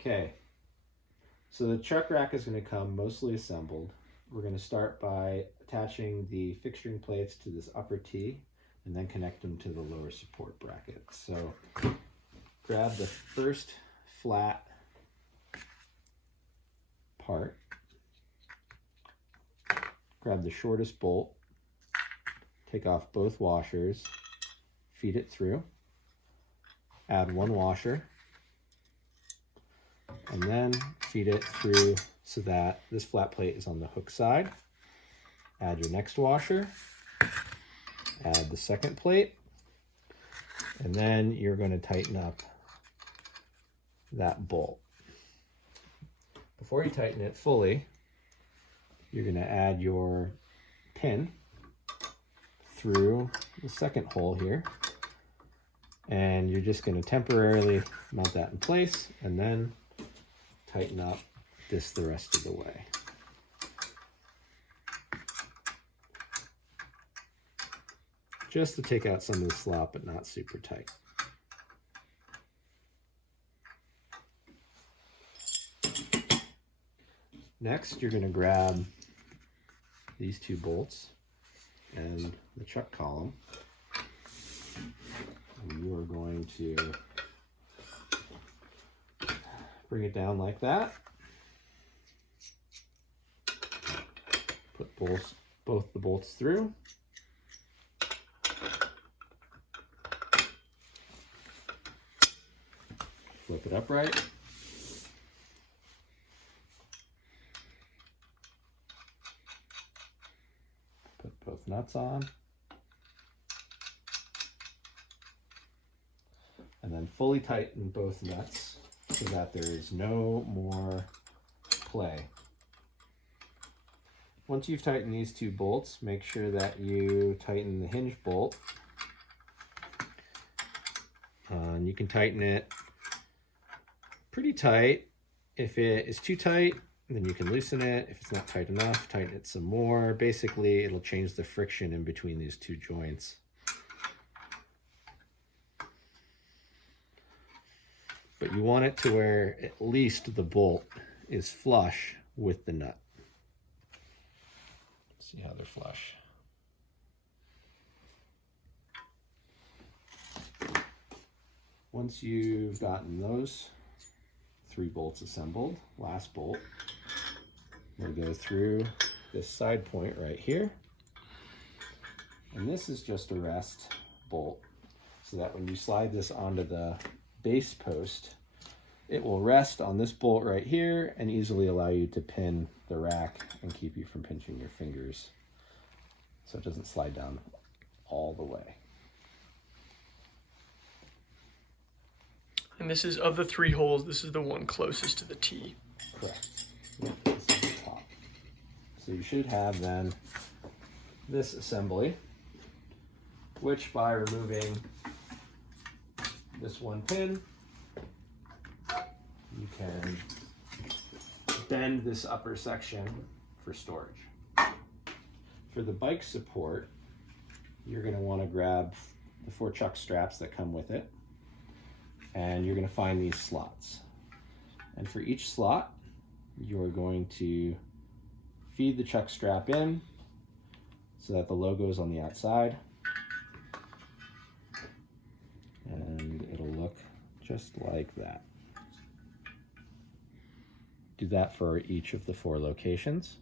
Okay, so the truck rack is going to come mostly assembled. We're going to start by attaching the fixturing plates to this upper T and then connect them to the lower support bracket. So grab the first flat part, grab the shortest bolt, take off both washers, feed it through, add one washer, and then feed it through so that this flat plate is on the hook side. Add your next washer, add the second plate, and then you're going to tighten up that bolt. Before you tighten it fully, you're going to add your pin through the second hole here, and you're just going to temporarily mount that in place and then tighten up this the rest of the way. Just to take out some of the slop, but not super tight. Next, you're going to grab these two bolts and the chuck column. And you are going to bring it down like that. Put both the bolts through. Flip it upright. Put both nuts on. And then fully tighten both nuts so that there is no more play. Once you've tightened these two bolts, make sure that you tighten the hinge bolt. And you can tighten it pretty tight. If it is too tight, then you can loosen it. If it's not tight enough, tighten it some more. Basically, it'll change the friction in between these two joints. But you want it to where at least the bolt is flush with the nut. See how they're flush. Once you've gotten those 3 bolts assembled, last bolt, we'll go through this side point right here. And this is just a rest bolt, so that when you slide this onto the base post, it will rest on this bolt right here and easily allow you to pin the rack and keep you from pinching your fingers so it doesn't slide down all the way. And this is, of the 3 holes, this is the one closest to the T. Correct. Yep, this is the top. So you should have then this assembly, which by removing this one pin, you can bend this upper section for storage. For the bike support, you're going to want to grab the 4 chuck straps that come with it, and you're going to find these slots. And for each slot, you're going to feed the chuck strap in so that the logo is on the outside, and it'll look just like that. Do that for each of the 4 locations.